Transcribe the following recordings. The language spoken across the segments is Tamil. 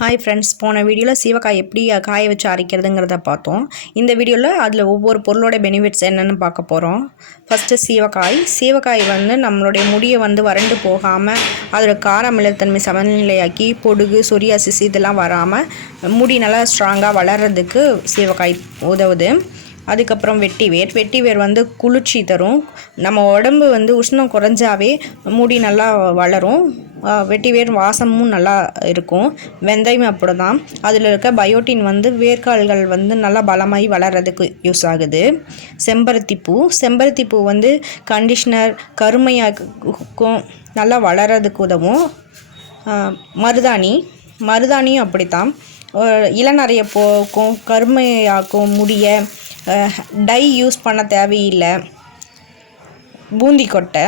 ஹாய் ஃப்ரெண்ட்ஸ் போன வீடியோவில் சீவக்காய் எப்படி காய வச்சு அரைக்கிறதுங்கிறத பார்த்தோம். இந்த வீடியோவில் அதில் ஒவ்வொரு பொருளோட பெனிஃபிட்ஸ் என்னென்னு பார்க்க போகிறோம் ஃபஸ்ட்டு சீவக்காய். சீவக்காய் வந்து நம்மளுடைய முடியை வந்து வறண்டு போகாமல் அதோட கார அமிலத்தன்மை சமநிலையாக்கி பொடுகு சொரியாசிஸ் இதெல்லாம் வராமல் முடி நல்லா ஸ்ட்ராங்காக வளர்கிறதுக்கு சீவக்காய் உதவுது. அதுக்கப்புறம் வெட்டி வேர் வெட்டி வேர் வந்து குளிர்ச்சி தரும். நம்ம உடம்பு வந்து உஷ்ணம் குறைஞ்சாவே முடி நல்லா வளரும். வெட்டி வேர் வாசமும் நல்லா இருக்கும். வெந்தயம் அப்படி தான் அதில் இருக்க பயோட்டின் வந்து வேர்க்கால்கள் வந்து நல்லா பலமாகி வளர்கிறதுக்கு யூஸ் ஆகுது. செம்பருத்தி பூ. செம்பருத்தி பூ வந்து கண்டிஷ்னர் கருமையாக்கும் நல்லா வளர்கிறதுக்கு உதவும். மருதாணி. மருதாணியும் அப்படித்தான். இளநறைய போக்கும் கருமையாக்கும் முடிய டை யூஸ் பண்ண தேவையில்லை. பூந்தி கொட்டை.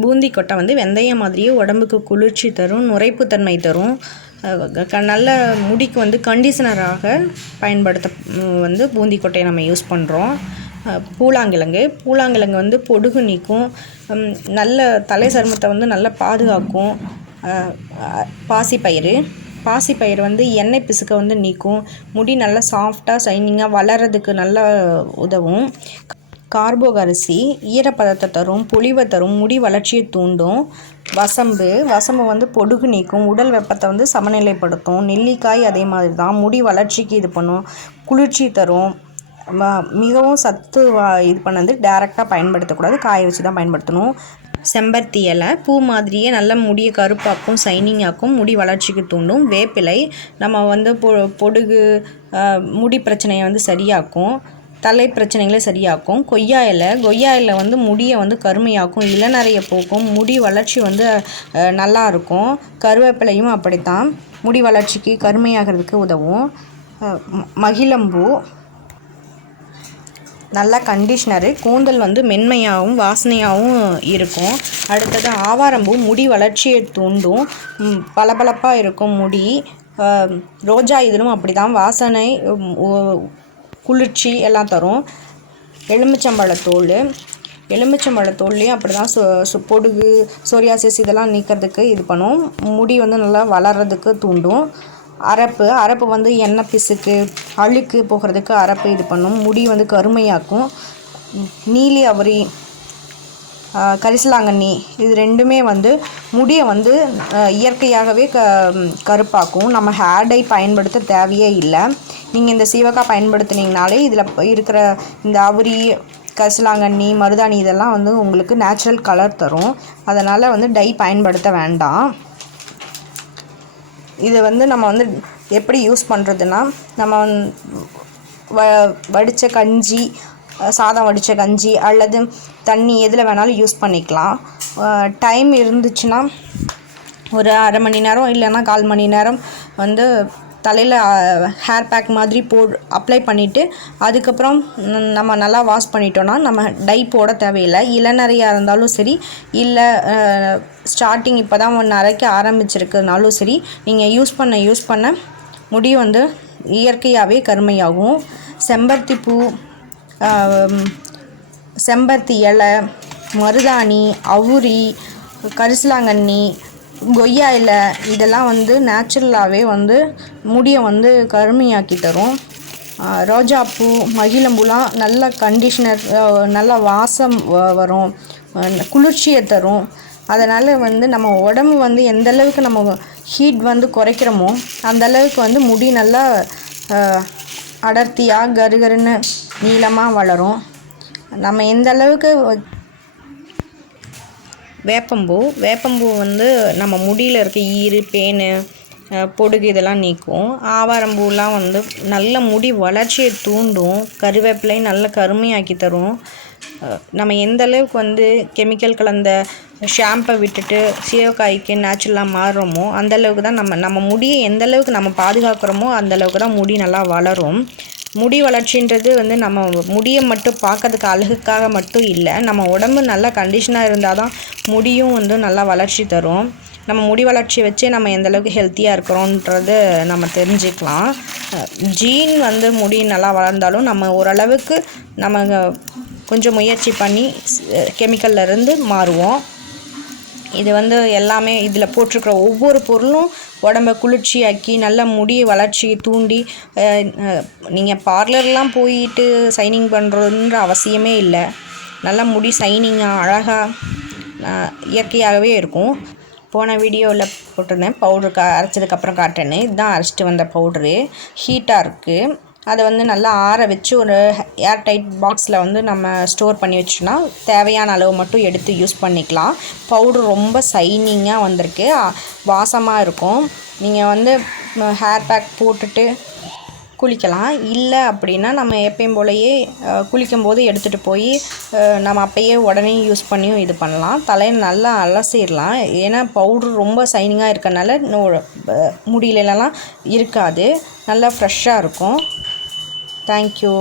பூந்தி கொட்டை வந்து வெந்தயம் மாதிரியே உடம்புக்கு குளிர்ச்சி தரும் நுரைப்புத்தன்மை தரும். க- நல்ல முடிக்கு வந்து கண்டிஷனராக பயன்படுத்த வந்து பூந்தி கொட்டையை நம்ம யூஸ் பண்ணுறோம் பூலாங்கிழங்கு. பூலாங்கிழங்கு வந்து பொடுகு நீக்கும். நல்ல தலை சருமத்தை வந்து நல்லா பாதுகாக்கும். பாசிப்பயிறு. பாசிப்பயிறு வந்து எண்ணெய் பிசுக்க வந்து நீக்கும். முடி நல்லா சாஃப்டாக ஷைனிங்காக வளர்கிறதுக்கு நல்லா உதவும். கார்போக அரிசி ஈரப்பதத்தை தரும் புளிவை தரும் முடி வளர்ச்சியை தூண்டும் வசம்பு வசம்பு வந்து பொடுகு நீக்கும் உடல் வெப்பத்தை வந்து சமநிலைப்படுத்தும் நெல்லிக்காய் அதே மாதிரி தான் முடி வளர்ச்சிக்கு இது பண்ணும் குளிர்ச்சி தரும் மிகவும் சத்து வா- இது பண்ணது டேரெக்டாக பயன்படுத்தக்கூடாது காய வச்சு தான் பயன்படுத்தணும். செம்பருத்தி இலை பூ மாதிரியே நல்ல முடியை கருப்பாக்கும் சைனிங்காக்கும் முடி வளர்ச்சிக்கு தூண்டும் வேப்பிலை நம்ம வந்து பொ பொடுகு முடி பிரச்சனையை வந்து சரியாக்கும். தலை பிரச்சனைகளை சரியாக்கும். கொய்யா இலை. கொய்யா இலை வந்து முடியை வந்து கருமையாக்கும். இளநறைய போக்கும். முடி வளர்ச்சி வந்து நல்லா இருக்கும். கருவேப்பிலையும் அப்படித்தான். முடி வளர்ச்சிக்கு கருமையாகிறதுக்கு உதவும். மகிழம்பூ. நல்ல கண்டிஷ்னரு. கூந்தல் வந்து மென்மையாகவும் வாசனையாகவும் இருக்கும். அடுத்தது ஆவாரம்பூ. முடி வளர்ச்சியை தூண்டும். பளபளப்பாக இருக்கும் முடி. ரோஜா இதழும் அப்படி தான் வாசனை குளிர்ச்சி எல்லாம் தரும். எலுமிச்சம்பழத்தோல் எலுமிச்சம்பழத்தோல்லையும் அப்படி தான் சொ பொடுகு சோரியாசிஸ் இதெல்லாம் நீக்கிறதுக்கு இது பண்ணும். முடி வந்து நல்லா வளர்கிறதுக்கு தூண்டும். அரப்பு அரப்பு வந்து எண்ணெய் பிசுக்கு அழுக்கு போகிறதுக்கு அரப்பு இது பண்ணும். முடி வந்து கருமையாக்கும். நீலி அவரி கரிசலாங்கண்ணி இது ரெண்டுமே வந்து முடியை வந்து இயற்கையாகவே க கருப்பாக்கும். நம்ம ஹேர் டை பயன்படுத்த தேவையே இல்லை. நீங்கள் இந்த சீவக்காய் பயன்படுத்துனீங்கனாலே இதில் இருக்கிற இந்த அவுரி கரிசலாங்கண்ணி மருதாணி இதெல்லாம் வந்து உங்களுக்கு நேச்சுரல் கலர் தரும். அதனால் வந்து டை பயன்படுத்த வேண்டாம். இதை வந்து நம்ம வந்து எப்படி யூஸ் பண்ணுறதுன்னா நம்ம வ வடித்த கஞ்சி சாதம் வடித்த கஞ்சி அல்லது தண்ணி எதில் வேணாலும் யூஸ் பண்ணிக்கலாம். டைம் இருந்துச்சுன்னா ஒரு அரை மணி நேரம் இல்லைன்னா கால் மணி நேரம் வந்து தலையில் ஹேர் பேக் மாதிரி போ அப்ளை பண்ணிவிட்டு அதுக்கப்புறம் நம்ம நல்லா வாஷ் பண்ணிட்டோன்னா நம்ம டை போட தேவையில்லை. இளநறையாக இருந்தாலும் சரி இல்லை ஸ்டார்டிங் இப்போ தான் ஒன்று அரைக்க ஆரம்பிச்சிருக்குனாலும் சரி நீங்கள் யூஸ் பண்ண யூஸ் பண்ண முடி வந்து இயற்கையாகவே கருமையாகும். செம்பருத்தி பூ செம்பருத்தி இலை மருதாணி அவுரி கரிசலாங்கண்ணி கொய்யா இலை இதெல்லாம் வந்து நேச்சுரலாகவே வந்து முடியை வந்து கருமையாக்கி தரும். ரோஜாப்பூ மகிழம்பூலாம் நல்ல கண்டிஷ்னர் நல்ல வாசம் வ- வரும். குளிர்ச்சியை தரும். அதனால் வந்து நம்ம உடம்பு வந்து எந்த அளவுக்கு நம்ம ஹீட் வந்து குறைக்கிறோமோ அந்த அளவுக்கு வந்து முடி நல்லா அடர்த்தியாக கருகருன்னு நீளமாக வளரும். நம்ம எந்த அளவுக்கு வேப்பம்பூ வேப்பம்பூ வந்து நம்ம முடியில் இருக்க ஈறு பேனு பொடுகு இதெல்லாம் நீக்கும். ஆவாரம்பூலாம் வந்து நல்ல முடி வளர்ச்சியை தூண்டும். கருவேப்பிலை நல்ல கருமையாக்கி தரும். நம்ம எந்த அளவுக்கு வந்து கெமிக்கல் கலந்த ஷாம்பை விட்டுட்டு சீவக்காய்க்கு நேச்சுரலாக மாறுறோமோ அந்த அளவுக்கு தான் நம்ம நம்ம முடியை எந்த அளவுக்கு நம்ம பாதுகாக்கிறோமோ அந்த அளவுக்கு தான் முடி நல்லா வளரும். முடி வளர்ச்சின்றது வந்து நம்ம முடியை மட்டும் பார்க்கறதுக்கு அழகுக்காக மட்டும் இல்லை. நம்ம உடம்பு நல்லா கண்டிஷனாக இருந்தால் தான் முடியும் வந்து நல்லா வளர்ச்சி தரும். நம்ம முடி வளர்ச்சி வச்சே நம்ம எந்தளவுக்கு ஹெல்த்தியாக இருக்கிறோன்றது நம்ம தெரிஞ்சுக்கலாம். ஜீன் வந்து முடி நல்லா வளர்ந்தாலும் நம்ம ஓரளவுக்கு நம்ம கொஞ்சம் முயற்சி பண்ணி கெமிக்கல்ல இருந்து மாறுவோம். இது வந்து எல்லாமே இதில் போட்டிருக்கிற ஒவ்வொரு பொருளும் உடம்ப குளிர்ச்சியாக்கி நல்ல முடி வளர்ச்சியை தூண்டி நீங்கள் பார்லர்லாம் போயிட்டு சைனிங் பண்ணுறதுன்ற அவசியமே இல்லை. நல்லா முடி சைனிங்காக அழகாக இயற்கையாகவே இருக்கும். போன வீடியோவில் போட்டிருந்தேன் பவுடர் கா அரைச்சதுக்கப்புறம் காட்டேன்னு இதுதான் அரைச்சிட்டு வந்த பவுட்ரு. ஹீட்டாக இருக்குது அதை வந்து நல்லா ஆற வச்சு ஒரு ஏர் டைட் பாக்ஸில் வந்து நம்ம ஸ்டோர் பண்ணி வச்சோன்னா தேவையான அளவு மட்டும் எடுத்து யூஸ் பண்ணிக்கலாம். பவுட்ரு ரொம்ப சைனிங்காக வந்திருக்கு. வாசமாக இருக்கும். நீங்கள் வந்து ஹேர் பேக் போட்டுட்டு குளிக்கலாம். இல்லை அப்படின்னா நம்ம எப்பயும் போலயே குளிக்கும்போது எடுத்துகிட்டு போய் நம்ம அப்போயே உடனே யூஸ் பண்ணியும் இது பண்ணலாம். தலையை நல்லா அலசிடலாம் ஏன்னா பவுட்ரு ரொம்ப சைனிங்காக இருக்கனால முடியலலாம் இருக்காது. நல்லா ஃப்ரெஷ்ஷாக இருக்கும். தேங்க்யூ